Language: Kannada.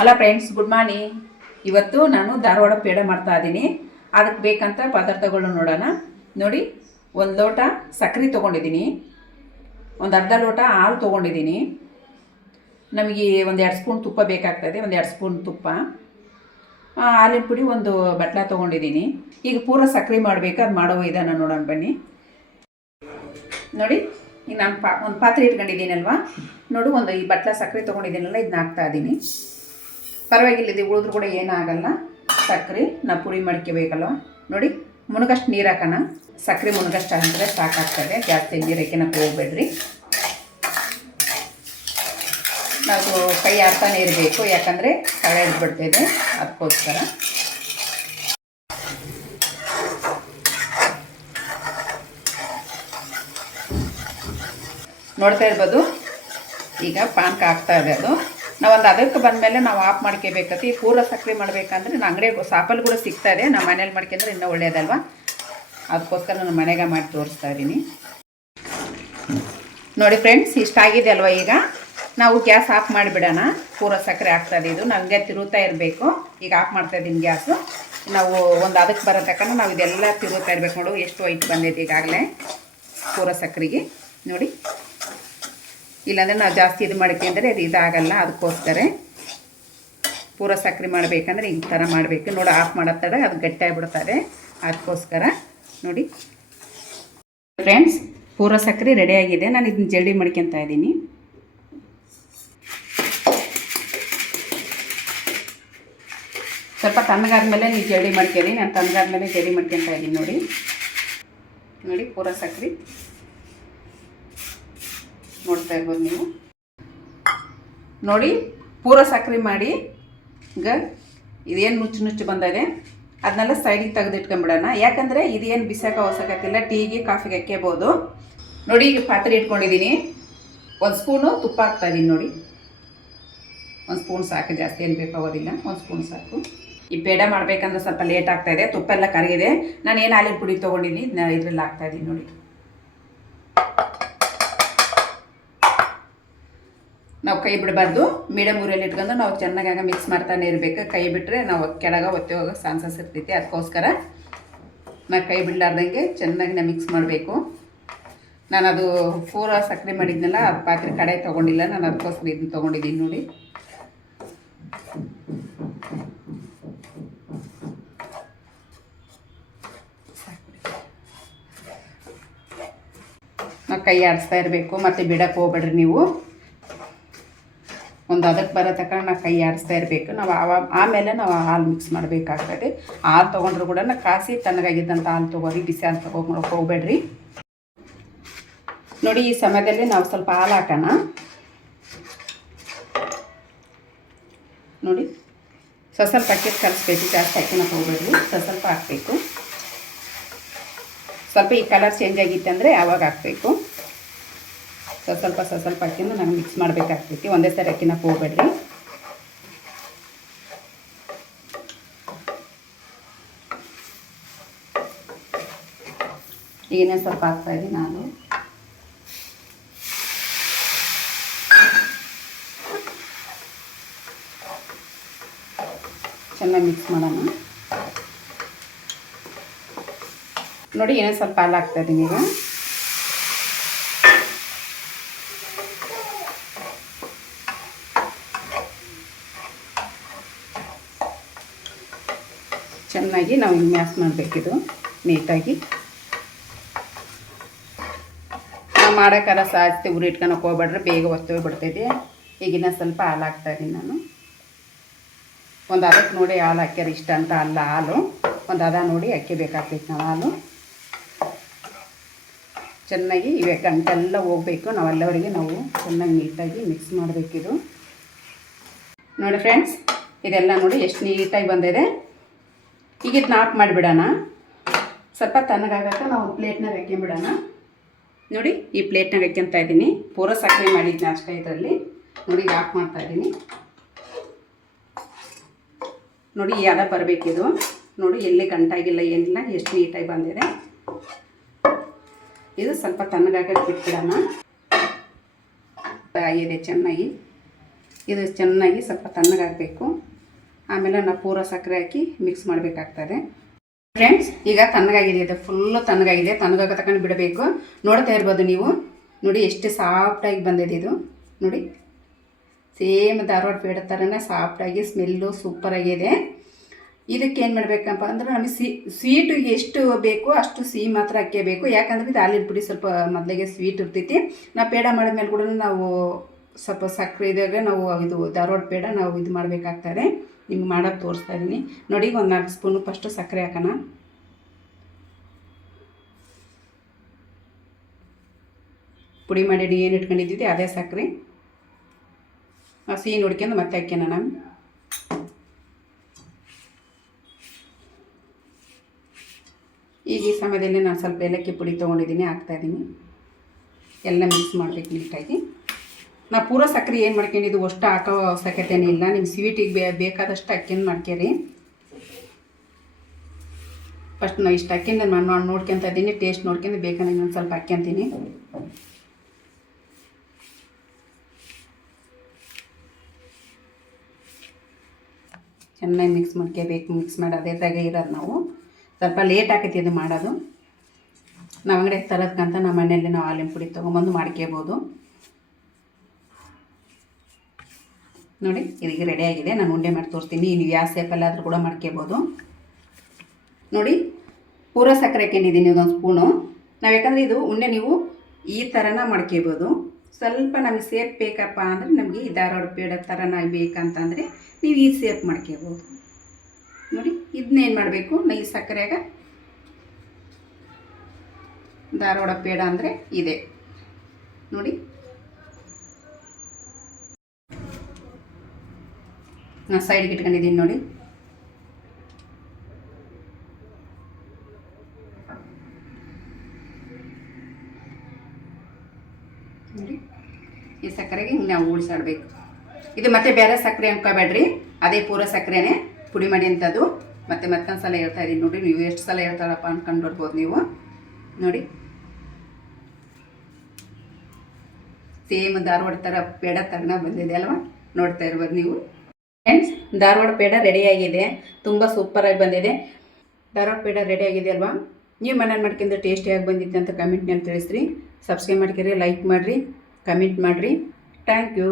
ಅಲ್ಲ ಫ್ರೆಂಡ್ಸ್ ಗುಡ್ ಮಾರ್ನಿಂಗ್ ಇವತ್ತು ನಾನು ಧಾರವಾಡ ಪೇಡ ಮಾಡ್ತಾ ಇದ್ದೀನಿ. ಅದಕ್ಕೆ ಬೇಕಂತ ಪದಾರ್ಥಗಳು ನೋಡೋಣ. ನೋಡಿ, ಒಂದು ಲೋಟ ಸಕ್ಕರೆ ತೊಗೊಂಡಿದ್ದೀನಿ. ಒಂದು ಅರ್ಧ ಲೋಟ ಹಾಲು ತೊಗೊಂಡಿದ್ದೀನಿ. ನಮಗೆ ಒಂದು ಎರಡು ಸ್ಪೂನ್ ತುಪ್ಪ ಬೇಕಾಗ್ತದೆ ಒಂದು ಎರಡು ಸ್ಪೂನ್ ತುಪ್ಪ. ಹಾಲಿನ ಪುಡಿ ಒಂದು ಬಟ್ಲ ತೊಗೊಂಡಿದ್ದೀನಿ. ಈಗ ಪೂರ ಸಕ್ಕರೆ ಮಾಡಬೇಕು, ಅದು ಮಾಡೋ ವಿಧಾನ ನೋಡೋಣ ಬನ್ನಿ. ನೋಡಿ, ಈಗ ನಾನು ಪಾ, ಒಂದು ಪಾತ್ರೆ ಇಟ್ಕೊಂಡಿದ್ದೀನಲ್ವಾ? ನೋಡು, ಒಂದು ಈ ಬಟ್ಲ ಸಕ್ಕರೆ ತೊಗೊಂಡಿದ್ದೀನಲ್ಲ ಇದನ್ನ ಹಾಕ್ತಾ ಇದ್ದೀನಿ. ಪರವಾಗಿಲ್ಲ ಇದು ಉಳಿದ್ರು ಕೂಡ ಏನಾಗಲ್ಲ. ಸಕ್ಕರೆ ನಾವು ಪುಡಿ ಮಾಡ್ಕೋಬೇಕಲ್ವ ನೋಡಿ, ಮುಣಗಷ್ಟು ನೀರು ಹಾಕೋಣ. ಸಕ್ಕರೆ ಮುಣಗಷ್ಟು ಅಂದರೆ ಸಾಕಾಗ್ತದೆ. ಜಾಸ್ತಿ ನೀರು ನಾವು ಹೋಗ್ಬೇಡ್ರಿ. ನಾವು ಕೈ ಆಡ್ತಾನೆ ಇರಬೇಕು ಯಾಕಂದರೆ ಕಳೆ ಬಿಡ್ತಿದೆ ಅದಕ್ಕೋಸ್ಕರ. ನೋಡ್ತಾ ಇರ್ಬೋದು? ಈಗ ಪಾನ್ಕ ಆಗ್ತಾ ಇದೆ ಅದು. ನಾವು ಒಂದು ಅದಕ್ಕೆ ಬಂದಮೇಲೆ ನಾವು ಆಫ್ ಮಾಡ್ಕೋಬೇಕತಿ ಪೂರ ಸಕ್ಕರೆ ಮಾಡಬೇಕಂದ್ರೆ ನಾನು ಅಂಗಡಿಯಾಗ ಸಾಪಲ್ ಕೂಡ ಸಿಗ್ತಾ ಇದೆ ನಮ್ಮ ಮನೇಲಿ ಮಾಡ್ಕೊಂಡ್ರೆ ಇನ್ನೂ ಒಳ್ಳೇದಲ್ವಾ? ಅದಕ್ಕೋಸ್ಕರ ನಾನು ಮನೆಗೆ ಮಾಡಿ ತೋರಿಸ್ತಾ ಇದ್ದೀನಿ. ನೋಡಿ ಫ್ರೆಂಡ್ಸ್ ಇಷ್ಟಾಗಿದೆ ಅಲ್ವ ಈಗ? ನಾವು ಗ್ಯಾಸ್ ಆಫ್ ಮಾಡಿಬಿಡೋಣ. ಪೂರ ಸಕ್ಕರೆ ಆಗ್ತದೆ ಇದು ನನಗೆ ತಿರುತ್ತಾ ಇರಬೇಕು. ಈಗ ಆಫ್ ಮಾಡ್ತಾ ಇದ್ದೀನಿ ಗ್ಯಾಸು. ನಾವು ಒಂದು ಅದಕ್ಕೆ ಬರೋ ನಾವು ಇದೆಲ್ಲ ತಿರುತ್ತಾ ಇರಬೇಕು ನೋಡು. ಎಷ್ಟು ವೈಟ್ ಬಂದೈತೆ ಈಗಾಗಲೇ ಪೂರ ಸಕ್ಕರೆಗೆ ನೋಡಿ. ಇಲ್ಲಾಂದರೆ ನಾವು ಜಾಸ್ತಿ ಇದು ಮಾಡ್ಕೊಂಡ್ರೆ ಅದು ಇದಾಗಲ್ಲ ಅದಕ್ಕೋಸ್ಕರ ಪೂರ ಸಕ್ಕರೆ ಮಾಡಬೇಕಂದ್ರೆ ಈ ಥರ ಮಾಡಬೇಕು. ನೋಡಿ, ಆಫ್ ಮಾಡತ್ತಡೆ ಅದು ಗಟ್ಟಿಯಾಗಿಬಿಡ್ತದೆ ಅದಕ್ಕೋಸ್ಕರ ನೋಡಿ. ಫ್ರೆಂಡ್ಸ್, ಪೂರ ಸಕ್ಕರೆ ರೆಡಿಯಾಗಿದೆ ನಾನು ಇದನ್ನ ಜಲ್ದಿ ಮಾಡ್ಕೊತಾ ಇದ್ದೀನಿ. ಸ್ವಲ್ಪ ತಣ್ಣಗಾದ್ಮೇಲೆ ನೀವು ಜಲ್ದಿ ಮಾಡ್ಕೊಳ್ಳಿ ನಾನು ತಣ್ಣಗಾದ್ಮೇಲೆ ಜಲ್ದಿ ಮಾಡ್ಕೊತಾ ಇದ್ದೀನಿ ನೋಡಿ. ನೋಡಿ, ಪೂರ ಸಕ್ಕರೆ ನೋಡ್ತಾ ಇರ್ಬೋದು ನೀವು. ನೋಡಿ, ಪೂರ ಸಕ್ಕರೆ ಮಾಡಿ. ಈಗ ಇದೇನು ನುಚ್ಚು ನುಚ್ಚು ಬಂದಿದೆ ಅದನ್ನೆಲ್ಲ ಸೈಡಿಗೆ ತೆಗೆದು ಇಟ್ಕೊಂಬಿಡೋಣ ಯಾಕಂದರೆ ಇದೇನು ಬಿಸಾಕ ಅವಶ್ಯಕತೆ ಟೀಗೆ, ಕಾಫಿಗೆ ಹಾಕ್ಕೋಬೋದು ನೋಡಿ, ಈಗ ಪಾತ್ರೆ ಇಟ್ಕೊಂಡಿದ್ದೀನಿ. ಒಂದು ಸ್ಪೂನು ತುಪ್ಪ ಹಾಕ್ತಾ ಇದ್ದೀನಿ ನೋಡಿ. ಒಂದು ಸ್ಪೂನ್ ಸಾಕು, ಜಾಸ್ತಿ ಏನು ಬೇಕಾಗೋದಿಲ್ಲ. ಒಂದು ಸ್ಪೂನ್ ಸಾಕು. ಈ ಪೇಡ ಮಾಡಬೇಕಂದ್ರೆ ಸ್ವಲ್ಪ ಲೇಟ್ ಆಗ್ತಾಯಿದೆ ತುಪ್ಪ ಎಲ್ಲ ಕರಗಿದೆ ನಾನು ಏನು ಹಾಲಿನ ಪುಡಿ ತೊಗೊಂಡಿದ್ದೀನಿ. ಇದರಲ್ಲಿ ಹಾಕ್ತಾಯಿದ್ದೀನಿ ನೋಡಿ. ನಾವು ಕೈ ಬಿಡಬಾರ್ದು. ಮೀಡಿಯಮ್ ಊರಲ್ಲಿ ಇಟ್ಕೊಂಡು ನಾವು ಚೆನ್ನಾಗಿ ಮಿಕ್ಸ್ ಮಾಡ್ತಾನೆ ಇರಬೇಕು. ಕೈ ಬಿಟ್ಟರೆ ನಾವು ಕೆಳಗೆ ಒತ್ತಿ ಹೋಗೋ ಚಾನ್ಸಸ್ ಇರ್ತೈತಿ. ಅದಕ್ಕೋಸ್ಕರ ನಾ ಕೈ ಬಿಡಲಾರ್ದಂಗೆ ಚೆನ್ನಾಗಿ ನಾ ಮಿಕ್ಸ್ ಮಾಡಬೇಕು. ನಾನು ಅದು ಪೂರ ಸಕ್ಕರೆ ಮಾಡಿದ್ನಲ್ಲ, ಅದು ಪಾತ್ರೆ ಕಡೆ ತೊಗೊಂಡಿಲ್ಲ. ನಾನು ಅದಕ್ಕೋಸ್ಕರ ಇದನ್ನ ತೊಗೊಂಡಿದ್ದೀನಿ ನೋಡಿ. ನಾವು ಕೈ ಆಡಿಸ್ತಾ ಇರಬೇಕು. ಮತ್ತು ಬಿಡಕ್ಕೆ ಹೋಗ್ಬೇಡ್ರಿ ನೀವು. ಒಂದು ಅದಕ್ಕೆ ಬರೋ ತಕ್ಕ ನಾವು ಕೈ ಆಡಿಸ್ತಾ ಇರಬೇಕು. ನಾವು ಆವ, ಆಮೇಲೆ ನಾವು ಹಾಲು ಮಿಕ್ಸ್ ಮಾಡಬೇಕಾಗ್ತದೆ. ಹಾಲು ತೊಗೊಂಡ್ರು ಕೂಡ ಕಾಸಿ ತಣ್ಣಗಾಗಿದ್ದಂಥ ಹಾಲು ತೊಗೋರಿ, ಬಿಸಿ ಹಾಲು ತೊಗೊಂಡು ಹೋಗ್ಬೇಡ್ರಿ. ನೋಡಿ, ಈ ಸಮಯದಲ್ಲಿ ನಾವು ಸ್ವಲ್ಪ ಹಾಲು ಹಾಕೋಣ. ನೋಡಿ ಸ್ವಲ್ಪ ಸ್ವಲ್ಪ ಅಕ್ಕಿಟ್ಟು ಕಲಿಸ್ಬೇಕು ಜಾಸ್ತಿ ಅಕ್ಕಿನ ಹೋಗ್ಬೇಡ್ರಿ ಸ್ವಲ್ಪ ಸ್ವಲ್ಪ ಹಾಕಬೇಕು. ಸ್ವಲ್ಪ ಈ ಕಲರ್ ಚೇಂಜ್ ಆಗಿತ್ತಂದರೆ ಯಾವಾಗ ಹಾಕಬೇಕು? ಸ್ವಲ್ಪ ಸ್ವಲ್ಪ ಸ್ವಲ್ಪ ನಾವು ಮಿಕ್ಸ್ ಮಾಡಬೇಕಾಗ್ತೈತಿ. ಒಂದೇ ಸರಿ ಅಕ್ಕಿನ ಹೋಗ್ಬೇಡ್ರಿ ಏನೇ ಸ್ವಲ್ಪ ಹಾಕ್ತಾ ಇದ್ದೀನಿ ನಾನು. ಚೆನ್ನಾಗಿ ಮಿಕ್ಸ್ ಮಾಡೋಣ. ನೋಡಿ ಏನೇ ಸ್ವಲ್ಪ ಹಾಲು ಹಾಕ್ತಾ ಇದ್ದೀನಿ ಈಗ. ಚೆನ್ನಾಗಿ ನಾವು ಮ್ಯಾಸ್ ಮಾಡಬೇಕಿದು ನೀಟಾಗಿ. ನಾವು ಮಾಡೋಕ್ಕಾರ ಸಾಧ್ಯತೆ ಉರಿ ಇಟ್ಕೊಳಕ್ಕೆ ಹೋಗ್ಬೇಡ್ರೆ, ಬೇಗ ಒತ್ತೋಗಿ ಬಿಡ್ತೈತಿ. ಈಗಿನ ಸ್ವಲ್ಪ ಹಾಲು ಹಾಕ್ತಾ ಇದ್ದೀನಿ ನಾನು. ಒಂದು ಅದಕ್ಕೆ ನೋಡಿ ಹಾಲು ಹಾಕ್ಯಾರ ಇಷ್ಟ ಅಂತ ಅಲ್ಲ ಹಾಲು. ಒಂದು ಅದ ನೋಡಿ ಅಕ್ಕಿ ಬೇಕಾಗ್ತೈತಿ ನಾವು ಹಾಲು. ಚೆನ್ನಾಗಿ ಇವೆ, ಗಂಟೆಲ್ಲ ಹೋಗಬೇಕು. ನಾವೆಲ್ಲವರಿಗೆ ನಾವು ಚೆನ್ನಾಗಿ ನೀಟಾಗಿ ಮಿಕ್ಸ್ ಮಾಡಬೇಕಿದು. ನೋಡಿ ಫ್ರೆಂಡ್ಸ್ ಇದೆಲ್ಲ ನೋಡಿ ಎಷ್ಟು ನೀಟಾಗಿ ಬಂದಿದೆ. ಈಗ ಇದನ್ನ ಆಫ್ ಮಾಡಿಬಿಡೋಣ. ಸ್ವಲ್ಪ ತಣ್ಣಗಾಗಕ್ಕೆ ನಾವು ಪ್ಲೇಟ್ನಾಗ ಹಾಕ್ಕೊಂಬಿಡೋಣ ನೋಡಿ, ಈ ಪ್ಲೇಟ್ನಾಗ ಹಾಕ್ಕೊಂತ ಇದ್ದೀನಿ. ಪೂರ ಸಕ್ಕರೆ ಮಾಡಿದ್ದೀನಿ ಅಷ್ಟೇ ಇದರಲ್ಲಿ. ನೋಡಿ, ಈಗ ಮಾಡ್ತಾ ಇದ್ದೀನಿ. ನೋಡಿ ಯಾರ ಬರಬೇಕಿದು. ನೋಡಿ, ಎಲ್ಲಿ ಗಂಟಾಗಿಲ್ಲ, ಏನಿಲ್ಲ, ಎಷ್ಟು ನೀಟಾಗಿ ಬಂದಿದೆ. ಇದು ಸ್ವಲ್ಪ ತಣ್ಣಗಾಗಕ್ಕೆ ಬಿಟ್ಬಿಡೋಣ. ಆಗಿದೆ ಚೆನ್ನಾಗಿ. ಇದು ಚೆನ್ನಾಗಿ ಸ್ವಲ್ಪ ತಣ್ಣಗಾಗಬೇಕು. ಆಮೇಲೆ ನಾವು ಪೂರ ಸಕ್ಕರೆ ಹಾಕಿ ಮಿಕ್ಸ್ ಮಾಡಬೇಕಾಗ್ತದೆ. ಫ್ರೆಂಡ್ಸ್ ಈಗ ತಣ್ಣಗಾಗಿದೆ, ಇದು ಫುಲ್ಲು ತಣ್ಣಗಾಗಿದೆ. ತಣ್ಣಗಾಗ ತಗೊಂಡು ಬಿಡಬೇಕು. ನೋಡ್ತಾ ಇರ್ಬೋದು ನೀವು. ನೋಡಿ, ಎಷ್ಟು ಸಾಫ್ಟಾಗಿ ಬಂದಿದೆ ಇದು. ನೋಡಿ. ಸೇಮ್ ಧಾರವಾಡ ಪೇಡ ಥರನೇ ಸಾಫ್ಟಾಗಿ ಸ್ಮೆಲ್ಲು ಸೂಪರಾಗಿದೆ ಇದಕ್ಕೆ ಏನು ಮಾಡಬೇಕಪ್ಪ ಅಂದ್ರೆ, ನಮಗೆ ಸಿ ಸ್ವೀಟು ಎಷ್ಟು ಬೇಕು ಅಷ್ಟು ಸಿಹಿ ಮಾತ್ರ ಹಾಕೇಬೇಕು ಯಾಕಂದ್ರೆ ಇದು ಹಾಲಿನ ಪುಡಿ ಸ್ವಲ್ಪ ಮೊದಲಿಗೆ ಸ್ವೀಟ್ ಇರ್ತೈತಿ ನಾವು ಪೇಡ ಮಾಡಿದ್ಮೇಲೆ ಕೂಡ ನಾವು ಸ್ವಲ್ಪ ಸಕ್ಕರೆ ಇದ್ದಾಗ ನಾವು ಇದು ಧಾರವಾಡ ಪೇಡ ನಾವು ಇದು ಮಾಡಬೇಕಾಗ್ತದೆ. ನಿಮ್ಗೆ ಮಾಡೋದು ತೋರಿಸ್ತಾ ಇದ್ದೀನಿ ನೋಡಿ, ಒಂದು ನಾಲ್ಕು ಸ್ಪೂನು ಫಸ್ಟು ಸಕ್ಕರೆ ಹಾಕೋಣ. ಪುಡಿ ಮಾಡಿ ಏನು ಇಟ್ಕೊಂಡಿದ್ದೀವಿ ಅದೇ ಸಕ್ಕರೆ. ಸಿಹಿ ನೋಡ್ಕೊಂಡು ಮತ್ತೆ ಹಾಕ್ಯಾನ ನಾನು. ಈಗ ಈ ಸಮಯದಲ್ಲಿ ನಾನು ಸ್ವಲ್ಪ ಏಲಕ್ಕಿ ಪುಡಿ ತೊಗೊಂಡಿದ್ದೀನಿ ಹಾಕ್ತಾಯಿದ್ದೀನಿ ಎಲ್ಲ ಮಿಕ್ಸ್ ಮಾಡಬೇಕು ನೀಟಾಗಿ. ನಾ ಪೂರ ಸಕ್ಕರೆ ಏನು ಮಾಡ್ಕೊಂಡಿದ್ದು ಅಷ್ಟು ಹಾಕೋ ಅವಶ್ಯಕತೆನೇ ಇಲ್ಲ. ನಿಮ್ಮ ಸ್ವೀಟಿಗೆ ಬೇ ಬೇಕಾದಷ್ಟು ಅಕ್ಕಿನ ಮಾಡ್ಕೇರಿ. ಫಸ್ಟ್ ನಾ ಇಷ್ಟು ಅಕ್ಕಿಂದ ನಾನು ನೋಡ್ಕೊಂತ ಇದ್ದೀನಿ ಟೇಸ್ಟ್ ನೋಡ್ಕೊಂಡು ಬೇಕಂದ್ರೆ ಇನ್ನೊಂದು ಸ್ವಲ್ಪ ಹಾಕ್ಯಂತೀನಿ ಚೆನ್ನಾಗಿ ಮಿಕ್ಸ್ ಮಾಡ್ಕೋಬೇಕು ಮಿಕ್ಸ್ ಮಾಡಿ ಅದೇದಾಗೆ ಇರೋದು ನಾವು. ಸ್ವಲ್ಪ ಲೇಟ್ ಆಕೈತಿ ಇದು ಮಾಡೋದು. ನಾವು ಅಂಗಡಿಗೆ ತರೋದ್ಕಂತ ನಮ್ಮ ಮನೆಯಲ್ಲಿ ನಾವು ಹಾಲಿನ ಪುಡಿ ತೊಗೊಂಬಂದು ಮಾಡ್ಕೋಬೋದು. ನೋಡಿ, ಇದೀಗ ಆಗಿದೆ. ನಾನು ಉಂಡೆ ಮಾಡಿ ತೋರಿಸ್ತೀನಿ. ನೀವು ಯಾವ ಸೇಪಲ್ಲಾದರೂ ಕೂಡ ಮಾಡ್ಕೋಬೋದು. ನೋಡಿ, ಪೂರ ಸಕ್ಕರೆ ಹಾಕೊಂಡಿದ್ದೀನಿ ಇದೊಂದು ಸ್ಪೂನು ನಾವು ಯಾಕಂದರೆ ಇದು ಉಂಡೆ ನೀವು ಈ ಥರನ ಮಾಡ್ಕೋಬೋದು. ಸ್ವಲ್ಪ ನಮಗೆ ಸೇಪ್ ಬೇಕಪ್ಪ ಅಂದರೆ ನಮಗೆ ಈ ಧಾರವಾಡ ಪೇಡ ಥರನ ಬೇಕಂತಂದರೆ ನೀವು ಈ ಸೇಪ್ ಮಾಡ್ಕೋಬೋದು. ನೋಡಿ ಇದನ್ನೇನು ಮಾಡಬೇಕು? ಈ ಸಕ್ಕರೆಯಾಗ ಧಾರವಾಡ ಪೇಡ ಅಂದರೆ ಇದೆ. ನೋಡಿ ನಾನು ಸೈಡ್ಗೆ ಇಟ್ಕೊಂಡಿದ್ದೀನಿ ನೋಡಿ. ನೋಡಿ. ಈ ಸಕ್ಕರೆಗೆ ಹಿಂಗೆ ನಾವು ಉಳಿಸಾಡ್ಬೇಕು. ಇದು ಮತ್ತೆ ಬೇರೆ ಸಕ್ಕರೆ ಅನ್ಕೋಬೇಡ್ರಿ. ಅದೇ ಪೂರ ಸಕ್ಕರೆನೇ. ಪುಡಿ ಮಾಡಿ ಅಂಥದ್ದು. ಮತ್ತೆ ಮತ್ತೊಂದು ಸಲ ಹೇಳ್ತಾ ಇದ್ದೀನಿ ನೋಡಿ. ನೀವು ಎಷ್ಟು ಸಲ ಹೇಳ್ತಾರಪ್ಪ ಅನ್ಕೊಂಡು ಬರ್ಬೋದು ನೀವು. ನೋಡಿ. ಸೇಮ್ ಧಾರವಾಡ ಥರ ಬೇಡ ತರನ ಬಂದಿದೆ ಅಲ್ವಾ? ನೋಡ್ತಾ ಇರ್ಬೋದು ನೀವು. ಫ್ರೆಂಡ್ಸ್ ಧಾರವಾಡ ಪೇಡ ರೆಡಿಯಾಗಿದೆ ತುಂಬ ಸೂಪರಾಗಿ ಬಂದಿದೆ. ಧಾರವಾಡ ಪೇಡ ರೆಡಿಯಾಗಿದೆ ಅಲ್ವಾ? ನೀವು ಮನೇಲಿ ಮಾಡ್ಕೊಂಡು ಟೇಸ್ಟಿಯಾಗಿ ಬಂದಿದ್ದೆ ಅಂತ ಕಮೆಂಟ್ನಲ್ಲಿ ತಿಳಿಸ್ರಿ. ಸಬ್ಸ್ಕ್ರೈಬ್ ಮಾಡ್ಕೊರಿ ಲೈಕ್ ಮಾಡಿರಿ ಕಮೆಂಟ್ ಮಾಡಿರಿ. Thank you